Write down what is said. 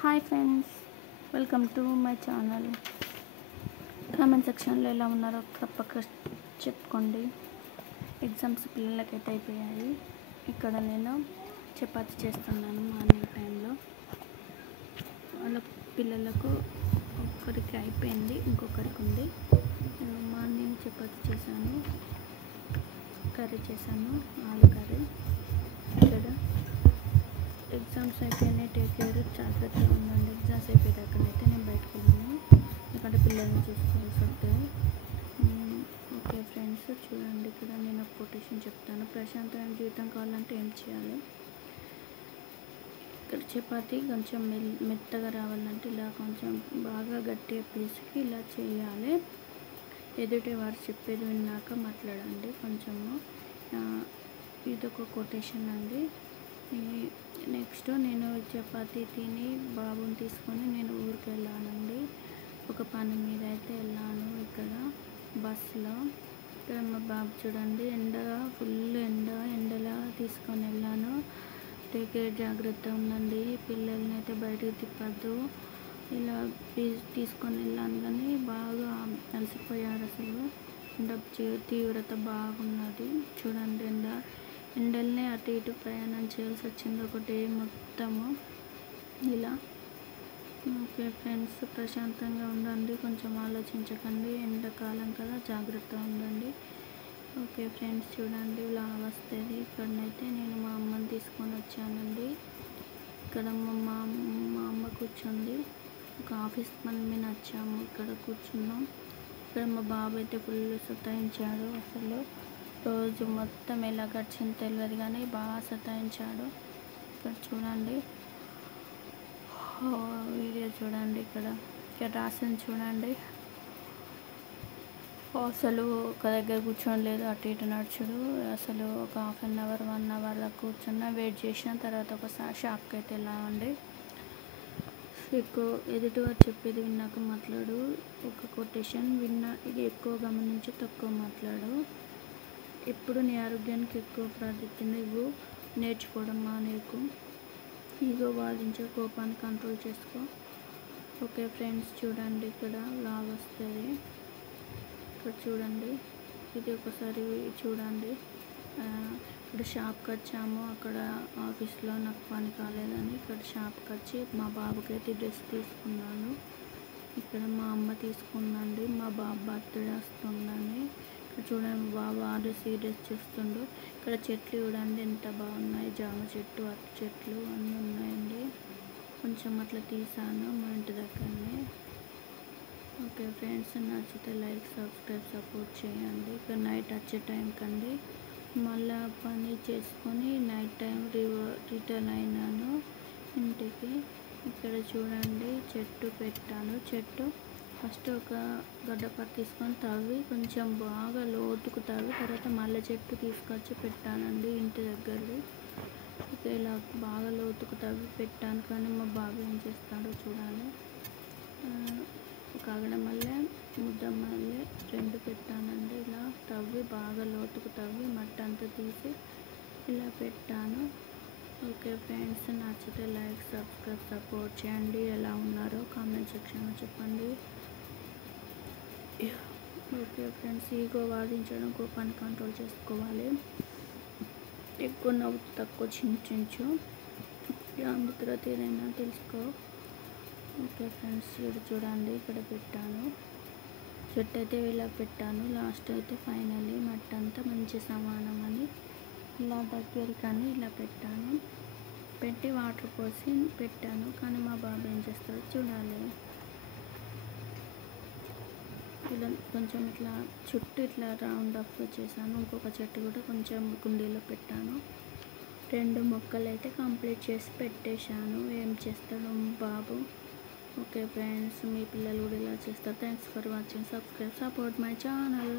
Hi friends, welcome to my channel. Comment సెక్షన్లో ఎలా ఉన్నారో తప్పక చెప్పుకోండి. ఎగ్జామ్స్ పిల్లలకైతే అయిపోయాయి. ఇక్కడ నేను చపాతీ చేస్తున్నాను మార్నింగ్ టైంలో. వాళ్ళ పిల్లలకు ఒక్కరికి అయిపోయింది, ఇంకొకరికి ఉంది. మార్నింగ్ చపాతీ చేశాను, కర్రీ చేశాను, ఆలు కర్రీ. ఇక్కడ ఎగ్జామ్స్ అయిపోయినాయి, టేక్ కేర్, జాగ్రత్తగా ఉండండి. ఎగ్జామ్స్ అయిపోయేదాకనైతే నేను బయటకు వెళ్ళాను, ఎందుకంటే పిల్లల్ని చూసుకోవాల్సి ఉంటుంది. ఓకే ఫ్రెండ్స్, చూడండి, ఇక్కడ నేను ఒక కొటేషన్ చెప్తాను. ప్రశాంతమైన జీవితం కావాలంటే ఏం చేయాలి? ఇక్కడ చపాతీ కొంచెం మెత్తగా రావాలంటే ఇలా కొంచెం బాగా గట్టిగా పీసుకి ఇలా చేయాలి. ఎదుటి వారు చెప్పేది విన్నాక మాట్లాడండి కొంచెము. ఇదొక కొటేషన్ అండి. నెక్స్ట్ నేను చపాతీ తిని బాబుని తీసుకొని నేను ఊరికి వెళ్ళానండి. ఒక పని మీద అయితే వెళ్ళాను. ఇక్కడ బస్సులో ఇక్కడ మా బాబు చూడండి, ఫుల్ ఎండలా తీసుకొని వెళ్ళాను. టేక్ కేర్, జాగ్రత్త ఉండండి. పిల్లల్ని అయితే బయటకు తిప్పద్దు. ఇలా తీసుకొని వెళ్ళాను, కానీ బాగా అలసిపోయారు. అసలు ఎండ తీవ్రత బాగున్నది. చూడండి, ఎండల్నే అటు ఇటు ప్రయాణం చేయాల్సి వచ్చింది ఒకటే మొత్తము ఇలా. ఓకే ఫ్రెండ్స్, ప్రశాంతంగా ఉండండి, కొంచెం ఆలోచించకండి. ఎండాకాలం కదా, జాగ్రత్తగా ఉండండి. ఓకే ఫ్రెండ్స్, చూడండి ఇలా వస్తుంది. ఇక్కడనైతే నేను మా అమ్మని తీసుకొని వచ్చానండి. ఇక్కడ మా అమ్మ కూర్చుంది. ఒక ఆఫీస్ పని మీద వచ్చాము, ఇక్కడ కూర్చున్నాం. ఇక్కడ మా బాబు అయితే ఫుల్ సతాయించాడు. అసలు రోజు మొత్తం ఎలా గడిచింది తెలియదు, కానీ బాగా సతాయించాడు. ఇక్కడ చూడండి, వీడియో చూడండి, ఇక్కడ రాసింది చూడండి. అసలు ఒక దగ్గర కూర్చోలేదు, అటు ఇటు నడుచుడు. అసలు ఒక హాఫ్ అన్ అవర్ 1 అవర్ దాకా కూర్చున్నా, వెయిట్ చేసిన తర్వాత ఒకసారి షాప్కి అయితే వెళ్ళామండి. ఎదుటివారు చెప్పేది విన్నాక మాట్లాడు. ఒక కొటేషన్ ఇది ఎక్కువ గమనించి తక్కువ మాట్లాడు. ఎప్పుడు నీ ఆరోగ్యానికి ఎక్కువ ప్రాధాన్యత ఇవ్వు. నేర్చుకోవడం మానేకు. ఈగో వాదించే, కోపాన్ని కంట్రోల్ చేసుకో. ఓకే ఫ్రెండ్స్, చూడండి, ఇక్కడ లాగ్ వస్తుంది. ఇక్కడ చూడండి, ఇది ఒకసారి చూడండి. ఇక్కడ షాప్కి వచ్చాము. అక్కడ ఆఫీస్లో నాకు పని కాలేదని ఇక్కడ షాప్కి వచ్చి మా బాబుకి అయితే డ్రెస్ తీసుకున్నాను. ఇక్కడ మా అమ్మ తీసుకుందండి. మా బాబు బర్త్డే వస్తుందని ఇక్కడ చూడండి, మా బాబు సీరియస్ చూస్తుండు. ఇక్కడ చెట్లు చూడండి ఎంత బాగున్నాయి. జామ చెట్టు, అరటి చెట్లు అన్నీ ఉన్నాయండి. కొంచెం అట్లా తీసాను మా ఇంటి దగ్గరనే. ఓకే ఫ్రెండ్స్, నచ్చితే లైక్, సబ్స్క్రైబ్, సపోర్ట్ చేయండి. ఇక్కడ నైట్ వచ్చే టైం కండి మళ్ళా పని చేసుకొని నైట్ టైం రిటర్న్ అయినాను ఇంటికి. ఇక్కడ చూడండి, చెట్టు పెట్టాను. చెట్టు ఫస్ట్ ఒక గడ్డపార తీసుకొని తవ్వి కొంచెం బాగా లోతుకు తవ్వి తర్వాత మల్లె చెట్టు తీసుకొచ్చి పెట్టానండి ఇంటి దగ్గరది. ఇలా బాగా లోతుకు తవ్వి పెట్టాను, కానీ మా బాబు ఏం చేస్తాడో చూడాలి. కాగడ మల్లె, ముద్ద మల్లె 2 పెట్టానండి. ఇలా తవ్వి బాగా లోతుకు తవ్వి మట్టి అంతా తీసి ఇలా పెట్టాను. ఓకే ఫ్రెండ్స్, నచ్చితే లైక్, సబ్స్క్రైబ్, సపోర్ట్ చేయండి. ఎలా ఉన్నారో కామెంట్ సెక్షన్లో చెప్పండి. ఓకే ఫ్రెండ్స్, ఈగో వాదించడం, కోపాన్ని కంట్రోల్ చేసుకోవాలి. ఎక్కువ నవ్వు తక్కువ చించు. మిత్రత ఏదైనా తెలుసుకో. ఓకే ఫ్రెండ్స్, ఇది చూడండి, ఇక్కడ పెట్టాను. చెట్టు అయితే ఇలా పెట్టాను. లాస్ట్ అయితే ఫైనల్లీ మట్టి అంతా మంచి సమానం అని ఇలా దగ్గరికని ఇలా పెట్టాను. పెట్టి వాటర్ పోసి పెట్టాను, కానీ మా బాబు ఏం చేస్తాడో చూడాలి. ఇలా కొంచెం ఇట్లా చుట్టూ ఇట్లా రౌండ్ అప్ చేశాను. ఇంకొక చెట్టు కూడా కొంచెం కుండీలో పెట్టాను. 2 మొక్కలు అయితే కంప్లీట్ చేసి పెట్టేశాను. ఏం చేస్తాడు బాబు. ఓకే ఫ్రెండ్స్, మీ పిల్లలు కూడా ఇలా చేస్తారు. Thanks for watching. Subscribe, support my channel.